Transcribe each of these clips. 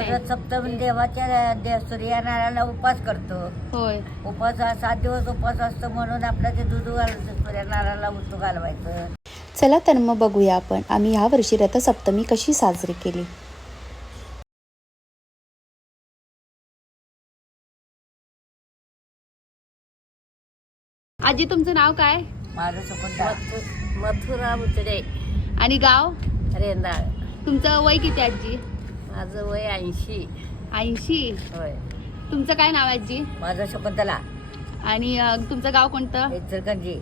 नाही? सप्तमी देवाच्या सूर्यनारायणाला उपास करतो. होय. उपास 7 दिवस उपास असतो म्हणून आपलं ते दूध घालायचं, सूर्यनारायणाला उतू घालवायचं. चला तर मग बघूया आपण आम्ही यावर्षी रथसप्तमी कशी साजरी केली. आजी तुमचं नाव काय माझं शकुंतला. मथुरा मुचडे, आणि गाव? रेंदाळ. तुमचं वय किती आजी? माझं वय 80. 80. होय. तुमचं काय नाव आहे आजी? माझं शकुंतला. आणि तुमचं गाव कोणतं? इचलकरंजी.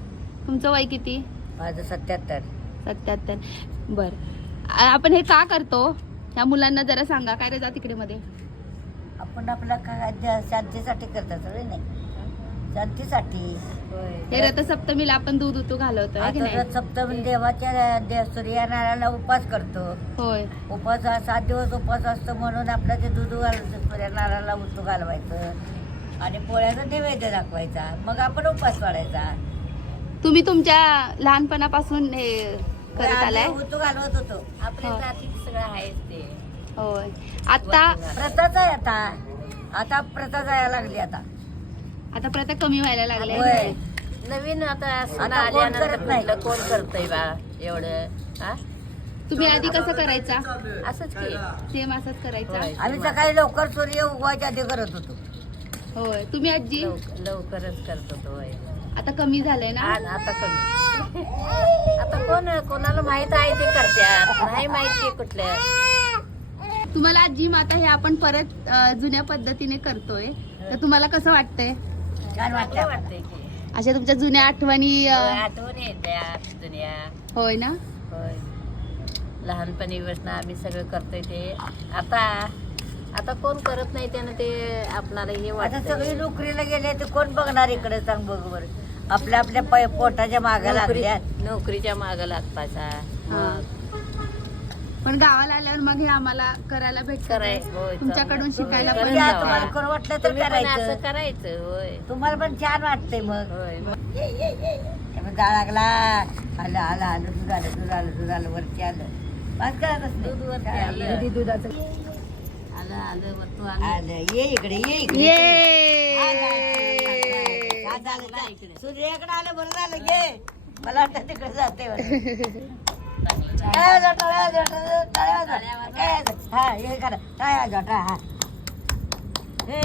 तुमचं वय किती? माझं 77. 77. बर. आपण हे का करतो ह्या मुलांना जरा सांगा. काय रे जा तिकडे मध्ये. आपण आपला काय शांतीसाठी करतात सगळे, नाही शांतीसाठी. हे रथसप्तमीला आपण दूध उतू घालवतो है की नाही? सप्तमी देवाच्या सूर्यनारायणाला उपास करतो. होय. उपास 7 दिवस उपास असतो म्हणून आपलं ते दूध घालायचं, सूर्यनारायणाला उतू घालवायचं आणि पोळ्याचा नैवेद्य दाखवायचा. मग आपण उपास वाढायचा. तुम्ही तुमच्या लहानपणापासून हे करत आलाय? उतू घालवत होतो. आपल्या जातीत सगळं आहेच ते. होय. आता प्रथाच आहे. आता प्रथा जायला लागली. आता प्रथा कमी व्हायला लागल्या. होय. नवीन आता सण आता कोण आल्यानंतर करत नाही. म्हटलं कोण करतय बा एवढं. हा तुम्ही आधी कसं करायचा? असंच की. सेम असंच करायचा. होय. आम्ही सकाळी लवकर सूर्य उगवायच्या आधी करत होतो. होय. तुम्ही आजी? लवकरच करत होतो. होय. आता कमी झालंय ना? आता कमी. आता कोणाला माहित आहे ते करतात, नाही माहिती कुठल्या. तुम्हाला आजी मग आता हे आपण परत जुन्या पद्धतीने करतोय तर तुम्हाला कसं वाटतंय? छान वाटतं. वाटतंय की अशा तुमच्या जुन्या आठवणी आठवण येत्या दुनिया. होय ना? होय. लहानपणी बसणं आम्ही सगळं करतोय ते. आता कोण करत नाही त्यानं ते आपणाला हे आता वाटत. सगळी नोकरीला गेले तर कोण बघणार इकडे सांग बरोबर. आपल्या आपल्या पोटाच्या मागे लागल्या. नोकरीच्या माग लागताचा. मग पण गावाला आल्यावर मग हे आम्हाला करायला भेटतं. होय, तुमच्याकडून शिकायला पण म्हणजे जावा. तुम्हाला करू वाटलं तर तुम्ही पण असं करायचं. करायचं. होय. तुम्हाला पण छान वाटतंय. मग होय. जाळ लागला. आलं आलं आलं दूध आलं दूध आलं दूध आलं वरती आलं. बस करतच नाही. दूध वरती आलं. दुधाचं आलं वरतू आलं. आलं. ये इकडे ये इकडे. ये. काय झालं काय? सूर्याकडे आलं बरं झालं. घे. मला वाटतं तिकडे जाते. हा हे करा. हा. हे